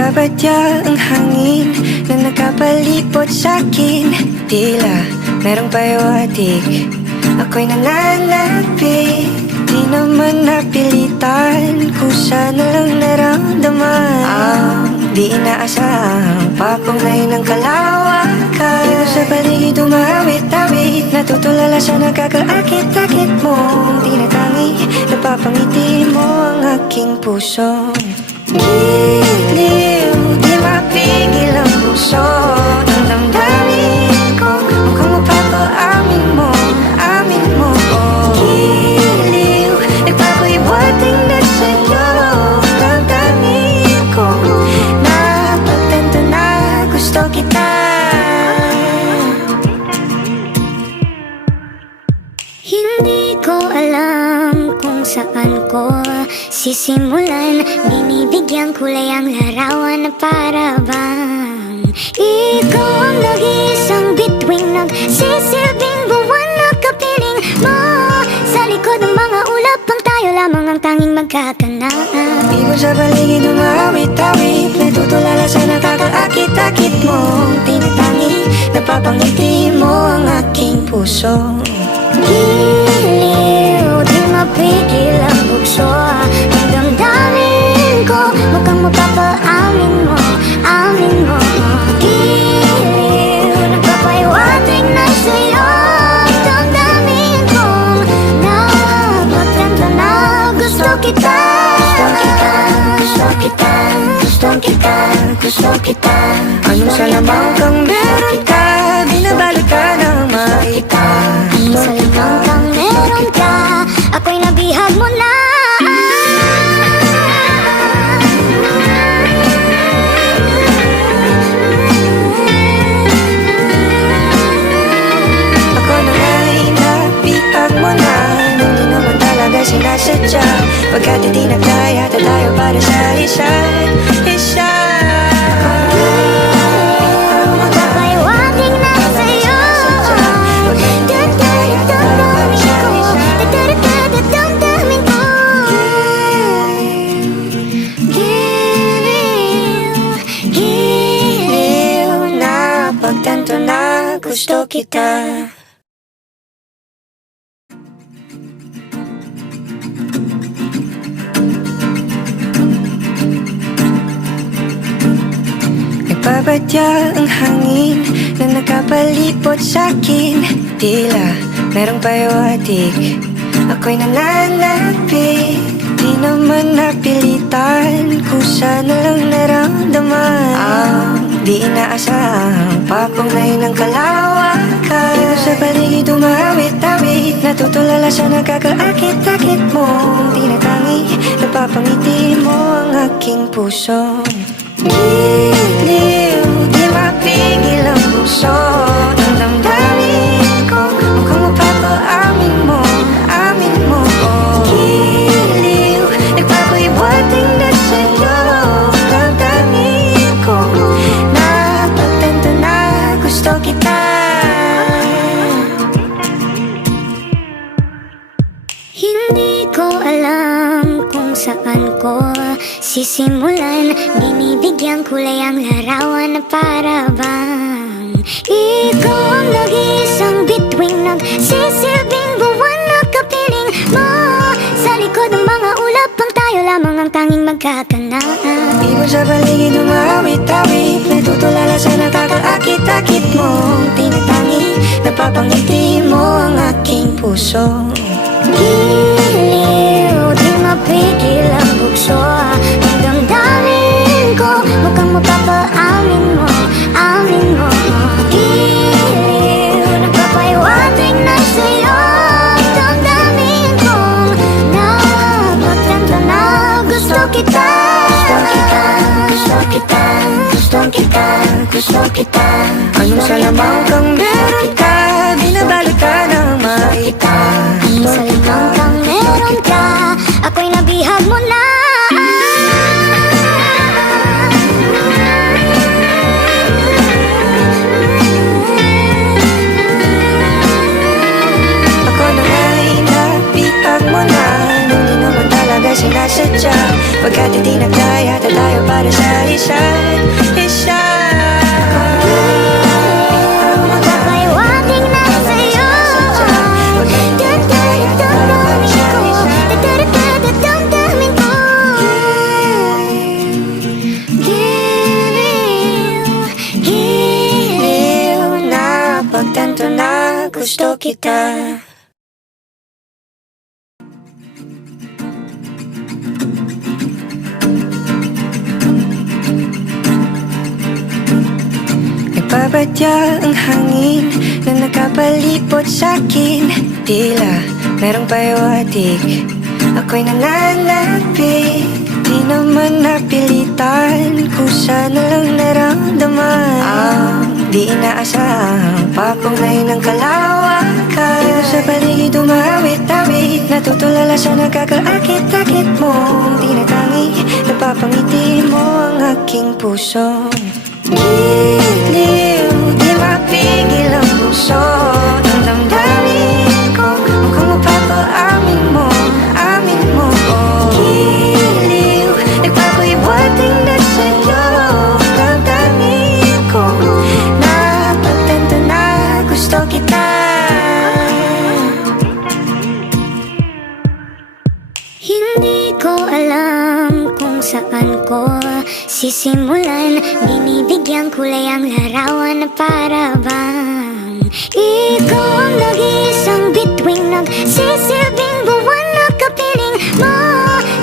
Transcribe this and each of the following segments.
Nagpabadya ang hangin na nakapalipot sa'kin. Tila merong payawatig, ako'y nananapit. Di naman napilitan, kusa na lang naramdaman ang di inaasahang papunay ng kalawakan. Dito sa paligid umawit-awit, natutulala sa nakakaakit-akit mo. Tinatangi, napapangiti mo ang aking puso. Giliw, di mapigil ang puso ng damdamin ko. Mukhang mapapaamin mo, amin mo. Giliw, nagpapahiwating na sa'yo ang damdamin ko. Napagtanto na gusto kita. Hindi ko alam kung saan ko sisimulan. Binibigyan kulay ang larawan na para bang ikaw ang nag-iisang bituin, nagsisilbing buwan na kapiling mo. Sa likod ng mga ulap ang tayo lamang ang tanging magkakanaan. Ibon sa paligid umawit-awit, natutulala sa nakakaakit-akit mo. Tinatangi, napapangiti mo ang aking puso. Giliw, di mapigil ang bugso ng damdamin ko. Mukhang mapapaamin mo, amin mo. Giliw, nagpapahiwatig na sa'yo ang damdamin ko. Napagtanto na gusto kita. Gusto kita, gusto kita, gusto kita. Anong salamang kang meron ka, binabalot ka ng maita. Anong salamang kang meron ka, ako'y nabihag mo na. Ako na nga'y nabihag mo na, nung di naman talaga sinasadya. Pagkat hindi nagkaya tayo para sa isa't isa. Magpapahiwatig na sa'yo damdamin ko. Giliw, giliw, Napagtanto na gusto kita. Nagpabadya ang hangin na nakapalipot sa'kin. Tila merong payawatig, ako'y nananapit. Di naman napilitan, kusa na lang naramdaman ang di inaasahang papunay ng kalawakan. Dito sa paligid umawit-awit, natutulala sa nakakaakit-akit mo. Tinatangi, napapangiti mo ang aking puso. Giliw, di mapigil ang puso ng damdamin ko. Mukhang mapapaamin mo, amin mo. Giliw, nagpapahiwating na sa'yo ang damdamin ko. Napagtanto na gusto kita. Hindi ko alam kung saan ko sisimulan. Binibigyan kulay ang larawan na para bang ikaw ang nag-iisang bituin, nagsisilbing buwan na kapiling mo. Sa likod ng mga ulap ang tayo lamang ang tanging magkakanaan. Ibon sa paligid umawit-awit, natutulala sa nakakaakit-akit mo. Tinatangi, napapangiti mo ang aking puso. Giliw, di mapigil ang bugso ng damdamin ko. Mukhang mapapaamin mo, amin mo. Giliw, nagpapahiwatig na sa'yo ang damdamin ko. Napagtanto na gusto kita. Gusto kita, gusto kita, gusto kita. Anong salamang kang meron ka, binabalot ka ng maita. Anong salamang kang meron ka, ako'y nabihag mo na. Ako na nga'y nabihag mo na, nung di naman talaga sinasadya. Pagkat hindi nagkaya tayo para para sa isa't isa. Magpapaiwating na sa'yo. Damdamin ko. Giliw na pagtanto na gusto kita. Nagbabadya ang hangin na nakapalipot sa'kin. Tila merong pahiwatig, ako'y nananapig. Di naman napilitan, kusa na lang naramdaman ang di inaasahang papangay ng kalawakan. Dito sa paligid umawit-awit, natutulala sa nakakaakit-akit mo. Tinatangi, napapangiti mo ang aking puso. Giliw, di mapigil ang puso. Ang damdamin ko, mukhang mapapaamin mo, amin mo. Giliw, nagpapahiwating na sa'yo. Damdamin ko, napagtanto na gusto kita. Hindi ko alam kung saan ko sisimulan. Binibigyan kulay ang larawan na para bang ikaw ang nag-iisang bituin, nagsisilbing buwan na kapiling mo.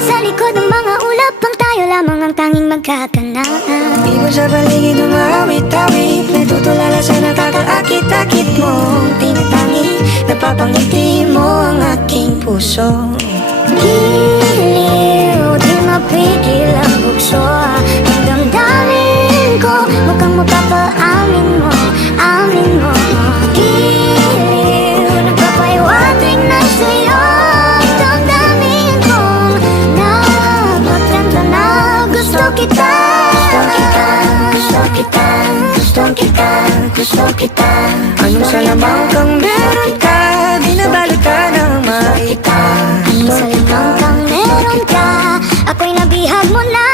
Sa likod ng mga ulap, pang tayo lamang ang tanging magkakanaan. Ibon sa paligid umawit-awit, natutulala sa nakakaakit-akit mo. Tinatangi, napapangiti mo ang aking puso. Giliw, di mapigil ang bukso. Ang damdamin ko, mukhang mapapaamin mo, amin mo. Giliw, nagpapahiwatig na sa'yo. Ang damdamin ko, napagtanto na gusto kita. Gusto kita, gusto kita, gusto kita. Anong salamang kang meron ka, binabalot ka ng maita. Anong salamang kang meron ka, ako'y nabihag mo na.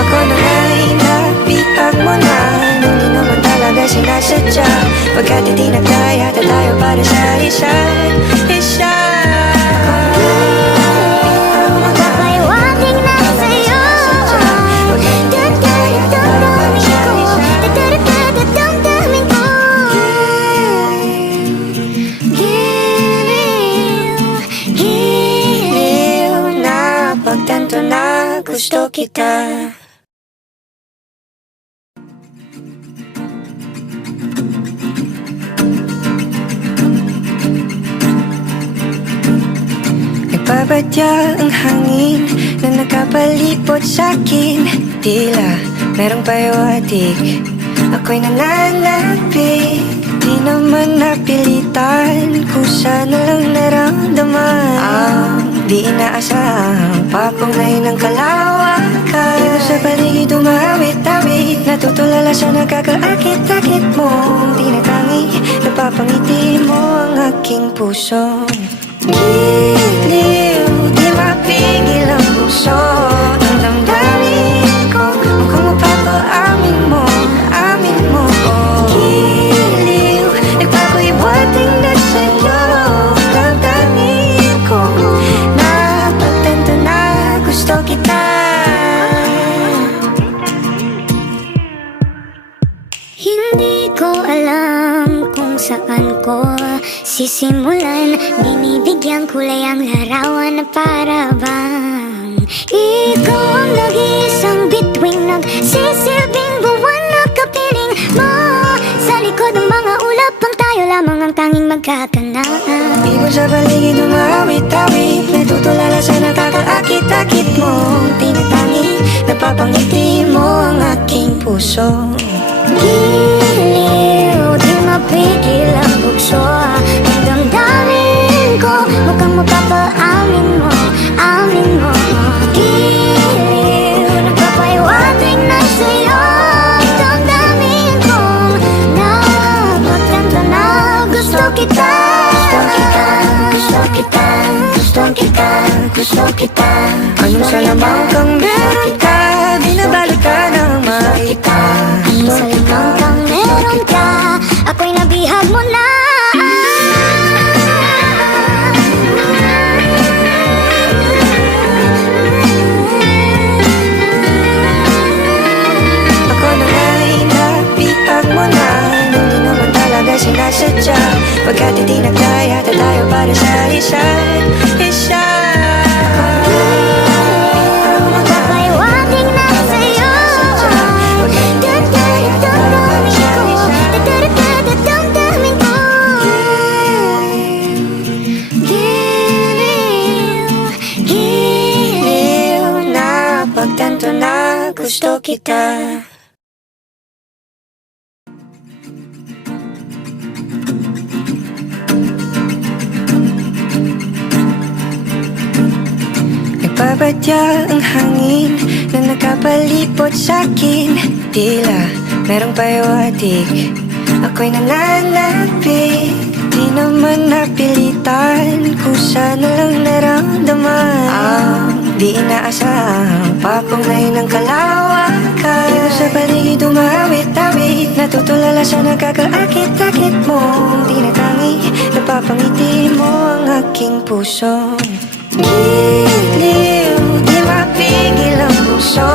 Ako na nga'y nabihag mo na, nung di naman talaga sinasadya. Pagkat hindi nagkaya na tayo para sa isa't isa. Magpapaiwating na sa'yo. Damdamin ko. Giliw na pagtanto na gusto kita. Nagbabadya ang hangin na nakapalipot sa'kin. Tila merong pahiwatig, ako'y nananapig. Di naman napilitan, kusa na lang naramdaman ang di inaasahang papangay ng kalawakan. Dito sa paligid umawit-awit, natutulala sa nakakaakit-akit mo. Tinatangi, napapangiti mo ang aking puso. Giliw, di mapigil ang puso. Ang damdamin ko, mukhang mapapaamin mo, amin mo. Giliw, nagpapahiwating na sa'yo. Damdamin ko, napagtanto na gusto kita. Hindi ko alam kung saan ko sisimulan. Binibigyan kulay ang larawan na para bang ikaw ang nag-iisang bituin, nagsisilbing buwan na kapiling mo. Sa likod ng mga ulap, pang tayo lamang ang tanging magkakanaan. Ibon sa paligid umawit-awit, natutulala sa nakakaakit-akit mo. Tinatangi, napapangiti mo ang aking puso. Giliw, di mapigil ang bukso. Ang damdamin ko, mukhang mapapaamin mo, amin mo. Giliw, nagpapahiwatig na sa'yo. Ang damdamin ko, napagtanto na Anong salamang kang meron ka? Binabalot ka ng maita. Anong salamang kang meron ka? Ako'y nabihag mo na. Ako na nga'y nabihag mo na. Nung di naman talaga sinasadya. Pagkat hindi nagkaya tayo para sa isa't isa. Papahiwatig na sa'yo. Damdamin ko. Giliw na pagtanto na gusto kita. Nagbabadya ang hangin na nakapalipot sa'kin. Tila merong pahiwatig, ako'y nananapig. Di naman napilitan, kusa na lang naramdaman ang di inaasahang papangay ng kalawakan. Dito sa paligid umawit-awit, natutulala sa nakakaakit-akit mo. Di natangi, napapangiti mo ang aking puso. Giliw, di mapigil ang puso.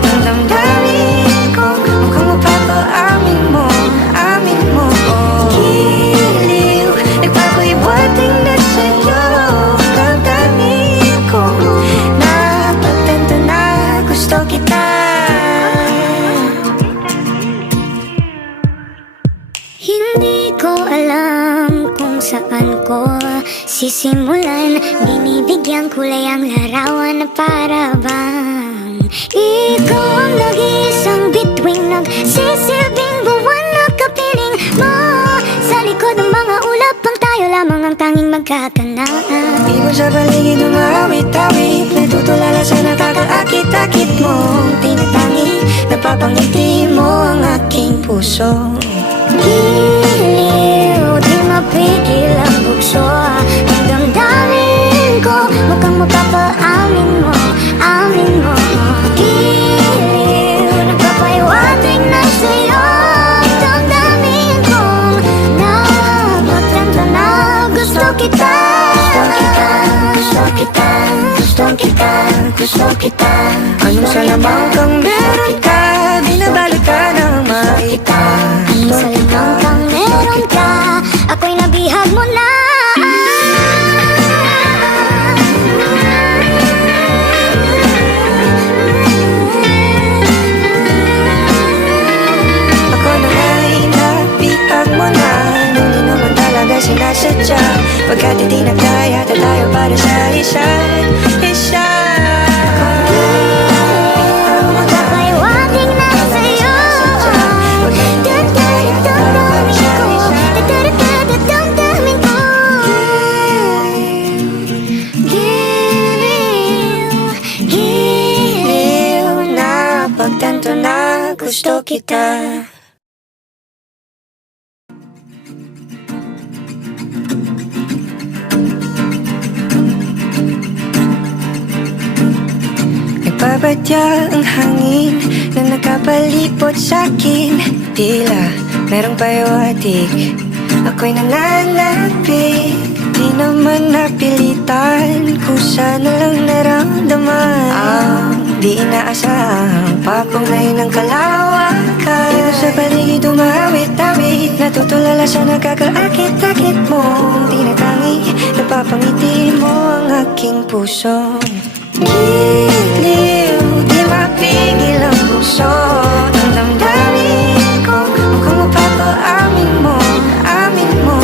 Ang damdamin ko, mukhang mapapaamin mo, amin mo. Giliw, nagpapahiwatig na sa'yo. Ang damdamin ko, napagtanto na gusto kita. Hindi ko alam kung saan ko sisimulan. Binibigyan kulay ang larawan na para bang ikaw ang nag-iisang bituing, nagsisilbing buwan na kapiling mo. Sa likod ng mga ulap, pang tayo lamang ang tanging magkakanaan. Ibon sa paligid umawit-awit, natutulala sa nakakaakit-akit mo. Tinatangi, napapangiti mo ang aking puso. Giliw, di mapigil ang bugso. Ang damdamin ko, mukhang mapapaamin mo, amin mo. Giliw, nagpapahiwatig na sa'yo. Ang damdamin ko, napagtanto na gusto kita. Gusto kita, gusto kita, gusto kita. Anong salamang kang meron ka? Binabalot ka ng maita. Anong salamang kang meron ka? Ako'y nabihag mo na. Ako na nga'y nabihag mo na. Nung di naman talaga sinasadya. Pagkat hindi nagkaya tayo para sa isa't isa. Papahiwatig na sa'yo. Damdamin ko. Giliw na pagtanto na gusto kita. Nagbabadya ang hangin na nakapalipot sa'kin. Tila merong pahiwatig, ako'y nananapig. Di naman napilitan, kusa na lang naramdaman ang di inaasahang papangay ng kalawakan. Dito sa paligid umawit-awit, natutulala sa nakakaakit-akit mo. Di natangi, napapangiti mo ang aking puso. Giliw, di mapigil ang puso. Ang damdamin ko, mukhang mapapaamin mo, amin mo.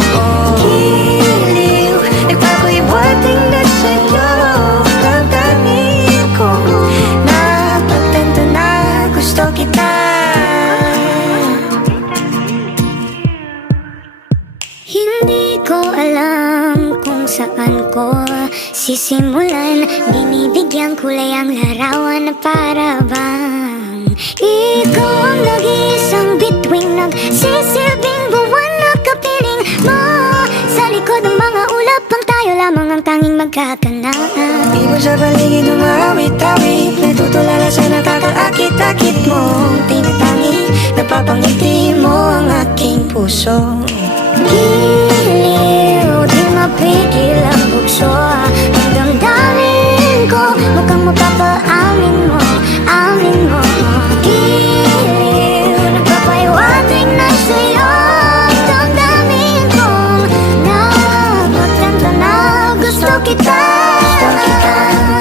Giliw, nagpapahiwatig na sa'yo. Ang damdamin ko, napagtanto na gusto kita. Hindi ko alam kung saan ko sisimulan. Binibigyan kulay ang larawan na para bang ikaw ang nag-iisang bituing, nagsisilbing buwan na kapiling mo. Sa likod ng mga ulap, pang tayo lamang lamang ang tanging magkakanaan. Ibon sa paligid umawit-awit, natutulala sa nakakaakit-akit mong tinatangi. Napapangiti mo ang aking puso. Giliw, di mapigil ang bugso ang damdamin ko, mukhang mapapaamin mo, amin mo. Giliw, nagpapahiwatig na sa'yo ang damdamin kong napagtanto na gusto kita.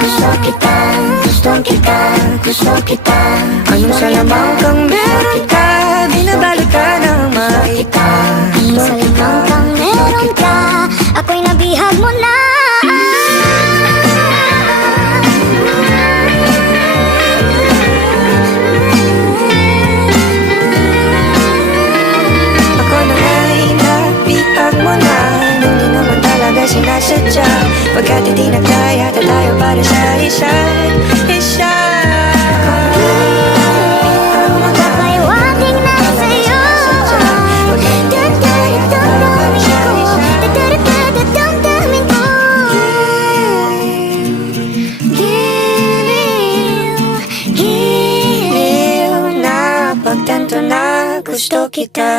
Gusto kita, gusto kita, gusto kita. Anong salamang kang meron ka, binabalot ka ng maita. Anong salamang kang meron ka, ako'y nabihag mo na. Ako na nga'y nabihag mo na, nung di naman talaga sinasadya. Pagkat hindi nagkaya na tayo para sa isa't isa. Papahiwatig na sa'yo damdamin ko. Giliw, giliw, Napagtanto na gusto kita.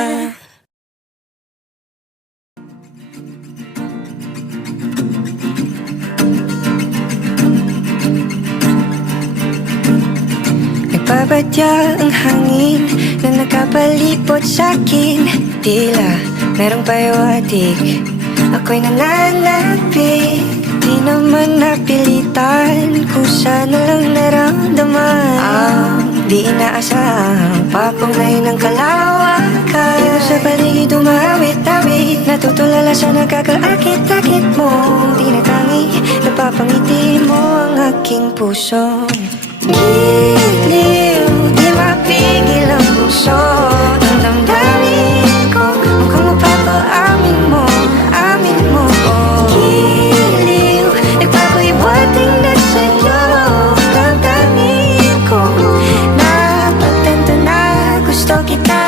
Nagbabadya ang hangin na nakapalipot sa'kin. Tila merong pahiwatig, ako'y nananapig. Di naman napilitan, kusa na lang naramdaman ang di inaasahang papunglay ng kalawakan. Ibon sa paligid umawit-awit, natutulala sa nakakaakit-akit mo. Tinatangi, napapangiti mo ang aking puso. Giliw, di mapigil ang puso ng damdamin ko, mukhang mapapaamin mo, amin mo. Giliw, nagpapahiwatig na sa'yo ang damdamin ko. Napagtanto na gusto kita.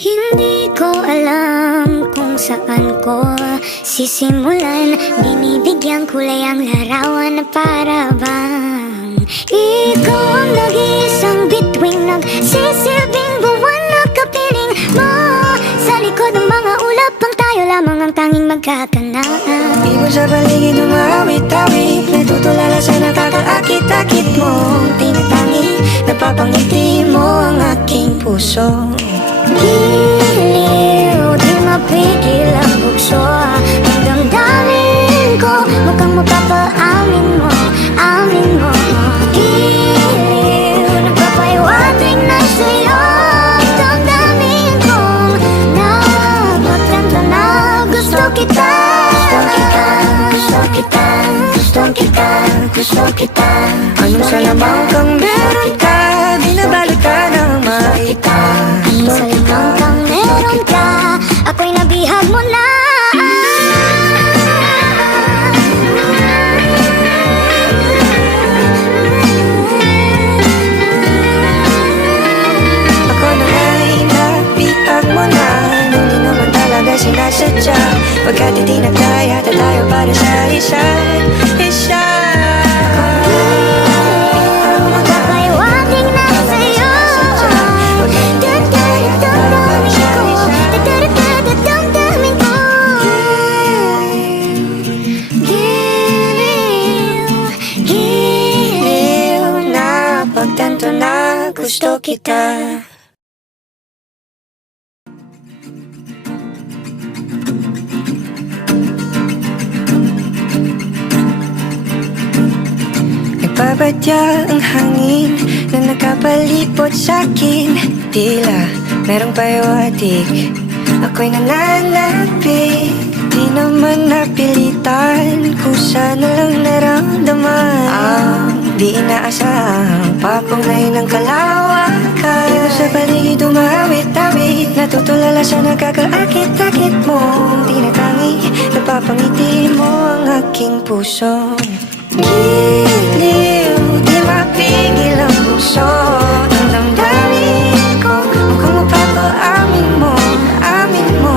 Hindi ko alam kung saan ko sisimulan. Binibigyan kulay ang larawan na para bang ikaw ang nag-iisang bituing, nagsisilbing buwan na kapiling mo. Sa likod ng mga ulap ang tayo lamang ang tanging magkakanaan. Ibon sa paligid umawit-awit, natutulala sa nakakaakit-akit mong tinatangi. Napapangiti mo ang aking puso. Giliw, di mapigil ang bugso ang damdamin ko, mukhang mapapaamin mo, amin mo. Giliw, nagpapahiwatig na sa'yo ang damdamin kong napagtanto na gusto kita. Gusto kita, gusto kita, gusto kita. Anong salamang kang meron ka, binabalot ka ng maita. Anong salamang kang meron ka, ako'y nabihag mo na. Ako na nga'y nabihag mo na, nung di naman talaga sinasadya. Pagkat hindi nagkaya na tayo para sa isa't isa. Papahiwatig na sa'yo damdamin ko. Giliw, giliw, Napagtanto na gusto kita. Nagbabadya ang hangin na nakapalipot sa'kin. Tila merong pahiwatig, ako'y nananapig. Di naman napilitan, kusa na lang naramdaman ang di inaasahang papunglay ng kalawakan. Ibon sa paligid umawit-awit, natutulala sa nakakaakit-akit mong tinatangi. Napapangiti mo ang aking puso. Giliw, di mapigil ang puso ng damdamin ko, mukhang mapapaamin mo, amin mo.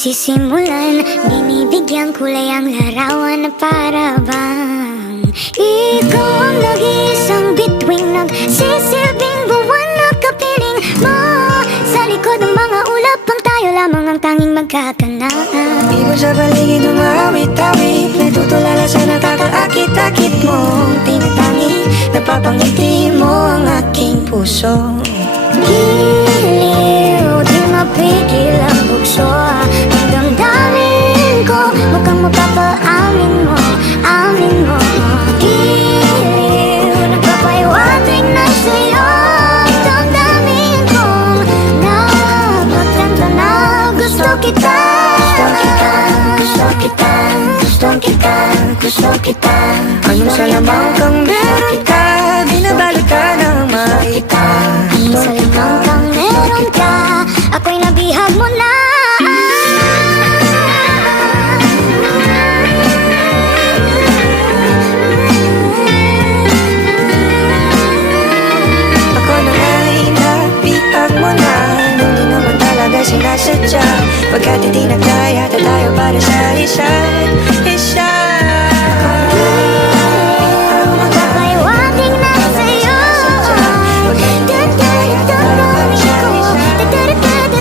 sisimulan. Binibigyang kulay ang larawan na para bang ikaw ang nag-iisang bituin, nagsisilbing buwan na kapiling mo. Sa likod ng mga ulap ang tayo lamang ang tanging magkakanaan. Ibon sa paligid umawit-awit, natutulala sa nakakaakit-akit mong tinatangi. Napapangiti mo ang aking puso. Giliw, di mapigil ang bugso ng damdamin ko. Mukhang mapapaamin mo, amin mo. Giliw, nagpapahiwatig na sa'yo ang damdamin kong napagtanto na gusto kita. Gusto kita, gusto kita, gusto kita. Anong salamang kang meron ka, binabalot ka ng maita. Anong salamang kang meron ka, ako'y nabihag mo na. Ako na nga'y nabihag mo na, nung di naman talaga sinasadya. Pagkat hindi nagkaya na tayo para sa isa't isa. Magpapahiwatig na sa'yo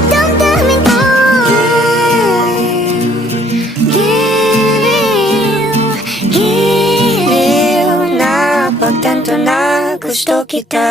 damdamin ko. Giliw, giliw, Napagtanto na gusto kita.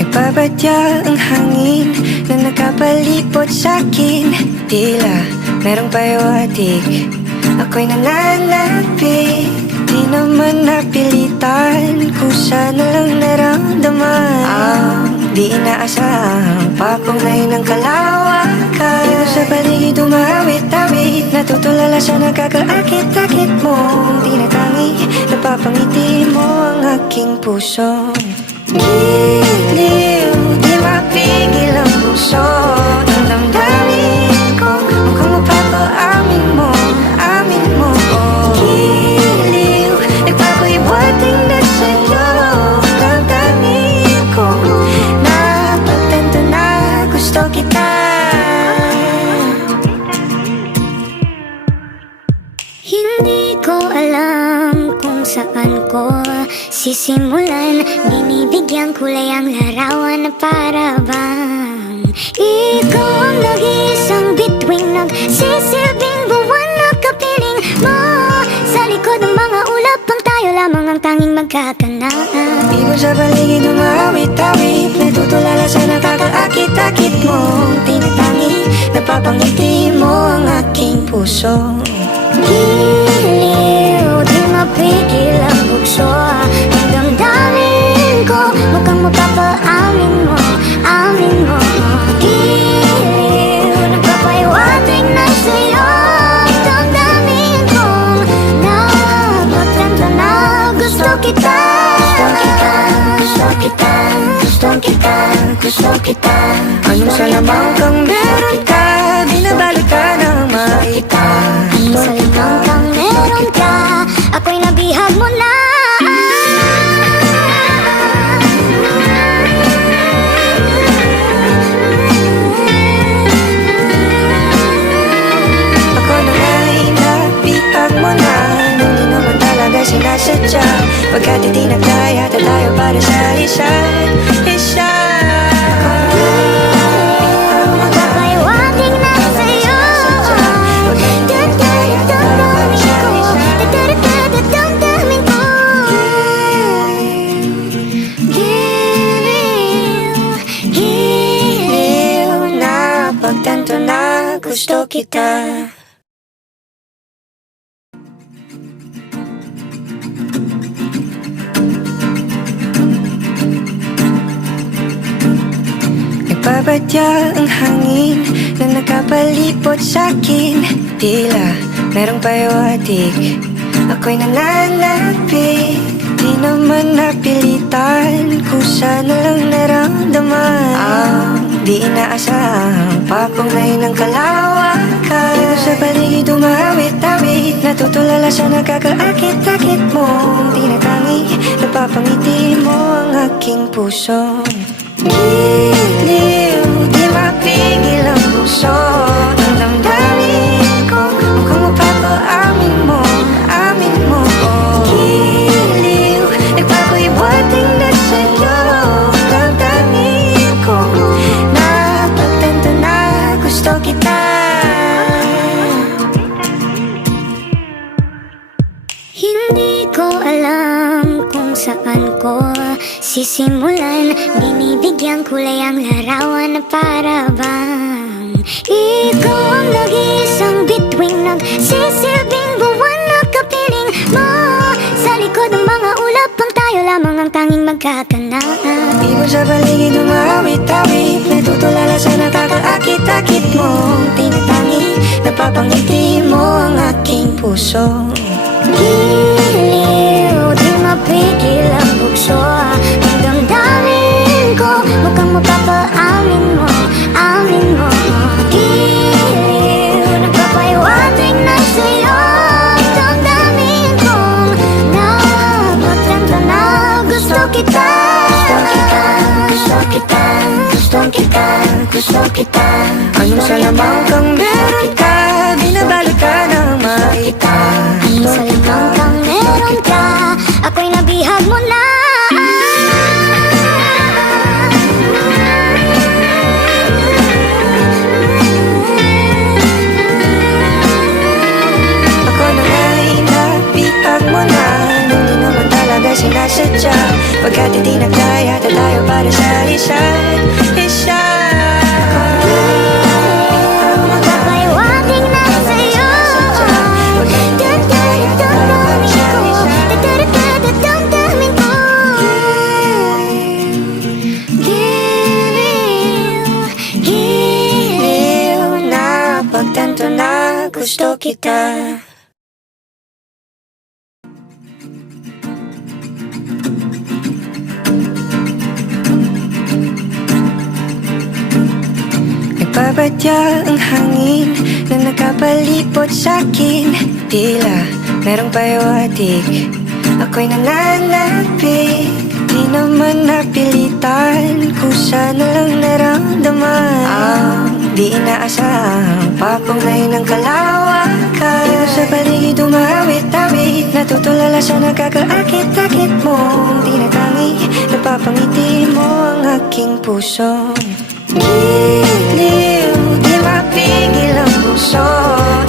Nagbabadya ang hangin na nakapalipot sa'kin. Tila merong pahiwatig, ako'y nananapig. Di naman napilitan, kusa na lang naramdaman ang di inaasahang papunay ng kalawakan. Ito sa paligid umawit-awit, natutulala sa nakakaakit-akit mong tinatangi. Napapangiti mo ang aking puso. Giliw, di mapigil ang puso ng damdamin ko. Mukhang mapapaamin mo, amin mo. Giliw, nagpapahiwatig na sa'yo ang damdamin ko. Napagtanto na gusto kita. Hindi ko alam kung saan ko sisimulan. Binibigyang kulay ang larawan na para bang ikaw ang nag-iisang bituin, nagsisilbing buwan na kapiling mo. Sa likod ng mga ulap ang tayo lamang ang tanging magkakanaan. Ibon sa paligid umawit-awit, natutulala sa nakakaakit-akit mong tinatangi. Napapangiti mo ang aking puso. Giliw, di mapigil ang bugso ng damdamin ko. Mukhang mapapaamin mo, amin mo. Giliw, nagpapahiwatig na sa'yo ang damdamin kong napagtanto na gusto kita. Gusto kita, gusto kita, gusto kita. Anong salamang kang meron ka, binabalot ka ng maita. Anong salamang kang meron ka, ako'y nabihag mo na. Ako na nga'y nabihag mo na, nung di naman talaga sinasadya. Pagkat hindi nagkaya na tayo para sa isa't isa. Magpapahiwatig na sa'yo damdamin ko. Giliw, giliw, Napagtanto na gusto kita. Nagbabadya ang hangin na nakapalipot sa'kin. Tila merong pahiwatig, ako'y nananapig. Di naman napilitan, kusa na lang naramdaman ang di inaasahang papunay ng kalawakan. ka. Di ko sa paligid umawit-awit, natutulala sa nakakaakit-akit mo. Tinatangi, napapangiti mo ang aking puso. Giliw, di mapigil ang puso. Ang damdamin ko, mukhang mapapaamin mo, amin mo. Giliw, nagpako'y buhating na sa'yo. Ang damdamin ko, napagtanto na gusto kita. Hindi ko alam kung saan ko sisimulan. Binibigyan kulay ang larawan na para bang ikaw ang nag-iisang bituin, nagsisilbing buwan na kapiling mo. Sa likod ng mga ulap ang tayo lamang ang tanging magkakanaan. Ibon sa paligid umawit-awit, natutulala sa nakakaakit-akit mo. Tinatangi, napapangiti mo ang aking puso. Giliw, di mapigil ang bukso. Ang damdamin ko, mukhang mapapaamin mo, amin mo. Giliw, nagpapahiwatig na sa'yo. Ang damdamin kong napagtanto na gusto kita. Gusto kita, gusto kita, gusto kita. Anong salamang kang meron ka, binabalot ka ng makita. Anong salamang kang meron ka, ako'y nabihag mo na. Ako na nga'y nabihag mo na, nung di naman talaga sinasadya. Pagkat hindi nagkaya tayo para sa isa't isa. Magpapahiwatig na sa'yo. Damdamin ko. Giliw, giliw, Napagtanto na gusto kita. Nagbabadya ang hangin na nakapalipot sa'kin. Tila merong pahiwatig, ako'y nananapig. Di naman napilitan, kusa na lang naramdaman. Ang di inaasahang papunglay ng kalawakan. Di ko sa paligid umawit-awit, natutulala sa nakakaakit-akit mo. Tinatangi, napapangiti mo ang aking puso. Giliw, di mapigil ang puso.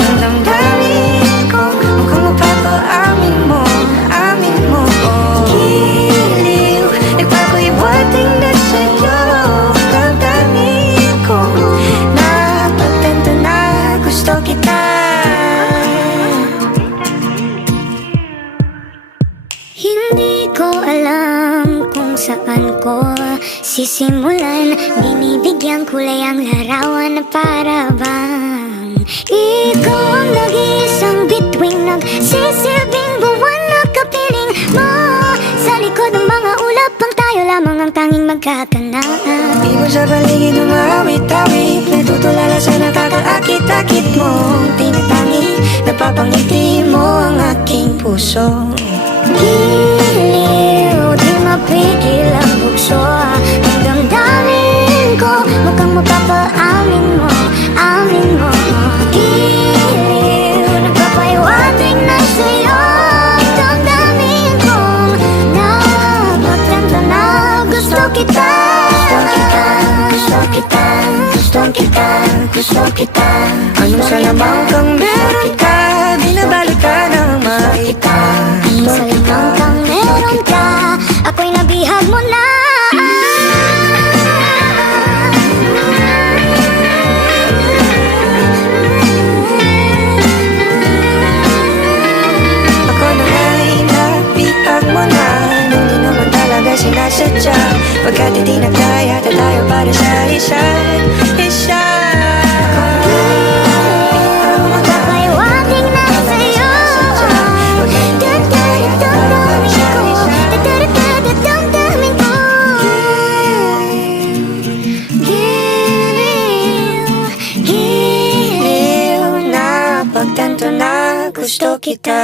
Ang damdamin ko, mukhang mapapaamin mo, amin mo. Giliw, nagpako'y buhating na sa'yo. Ang damdamin ko, napagtanto na gusto kita. Hindi ko alam kung saan ko sisimulan. Binibigyan kulay ang larawan na para bang ikaw ang nag-iisang bituin, nagsisilbing buwan na kapiling mo. Sa likod ng mga ulap ang tayo lamang ang tanging magkakanaan. Ibon sa paligid umawit-awit, natutulala sa nakakaakit-akit mo. Tinatangi, napapangiti mo ang aking puso. Giliw, di mapigil ang bukso. Ang damdamin ko, mukhang mapapaamin mo, amin mo. Giliw, nagpapahiwatig na sa'yo. Ang damdamin kong napagtanto na gusto kita. Gusto kita, gusto kita, gusto kita. Anong salamang kang meron ka, binabalot ka ng makita. Anong salamang kang meron ka, ako'y nabihag mo na. Ako na nga'y nabihag mo na, nung di naman talaga sinasadya. Pagkat hindi nagkaya tayo para sa isa't isa. Magpapahiwatig na sa'yo. Damdamin ko. Giliw, giliw, gusto kita.